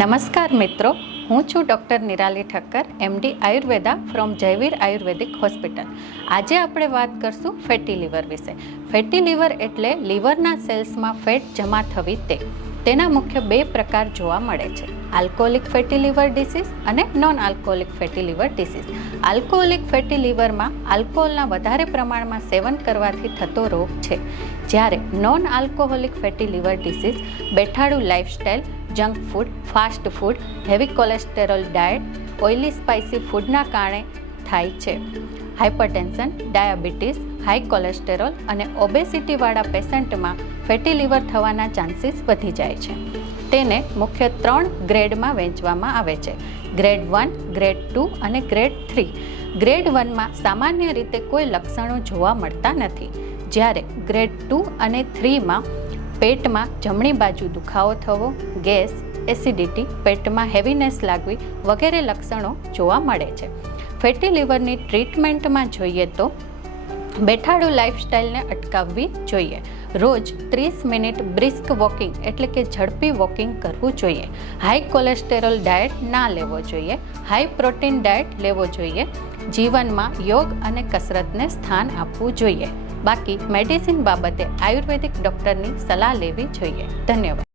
નમસ્કાર મિત્રો, હું છું doctor Nirali Thakkar, MD Ayurveda from Jayveer Ayurvedic hospital. આજે આપણે વાત કરશું ફેટી લીવર વિશે. ફેટી લીવર એટલે લીવરના સેલ્સમાં ફેટ જમા થવી તેના મુખ્ય બે પ્રકાર જોવા મળે છે: આલ્કોહોલિક ફેટી લીવર ડિસીઝ અને non alcoholic fatty liver disease. Alcoholic fatty લીવરમાં આલ્કોહોલના વધારે પ્રમાણમાં સેવન કરવાથી થતો રોગ છે, જ્યારે non alcoholic fatty liver disease બેઠાડું lifestyle, junk food, fast food, heavy cholesterol diet, oily spicy ફૂડના કારણે થાય છે. હાઇપરટેન્શન, ડાયાબિટીસ, હાઈ કોલેસ્ટેરોલ અને ઓબેસિટીવાળા પેશન્ટમાં ફેટી લીવર થવાના ચાન્સીસ વધી જાય છે. તેને મુખ્ય 3 ગ્રેડમાં વહેંચવામાં આવે છે: ગ્રેડ 1, ગ્રેડ 2 અને ગ્રેડ 3. ગ્રેડ 1માં સામાન્ય રીતે કોઈ લક્ષણો જોવા મળતા નથી, જ્યારે ગ્રેડ 2 અને 3માં પેટમાં જમણી બાજુ દુખાવો થવો, ગેસ, એસિડિટી, પેટમાં હેવીનેસ લાગવી વગેરે લક્ષણો જોવા મળે છે. ફેટી લીવરની ટ્રીટમેન્ટમાં જોઈએ તો બેઠાડું લાઇફસ્ટાઇલને અટકાવવી જોઈએ. રોજ 30 મિનિટ બ્રિસ્ક વોકિંગ એટલે કે ઝડપી વોકિંગ કરવું જોઈએ. હાઈ કોલેસ્ટેરોલ ડાયટ ના લેવો જોઈએ. હાઈ પ્રોટીન ડાયટ લેવો જોઈએ. જીવનમાં યોગ અને કસરતને સ્થાન આપવું જોઈએ. બાકી મેડિસિન બાબતે આયુર્વેદિક ડૉક્ટરની સલાહ લેવી જોઈએ. ધન્યવાદ.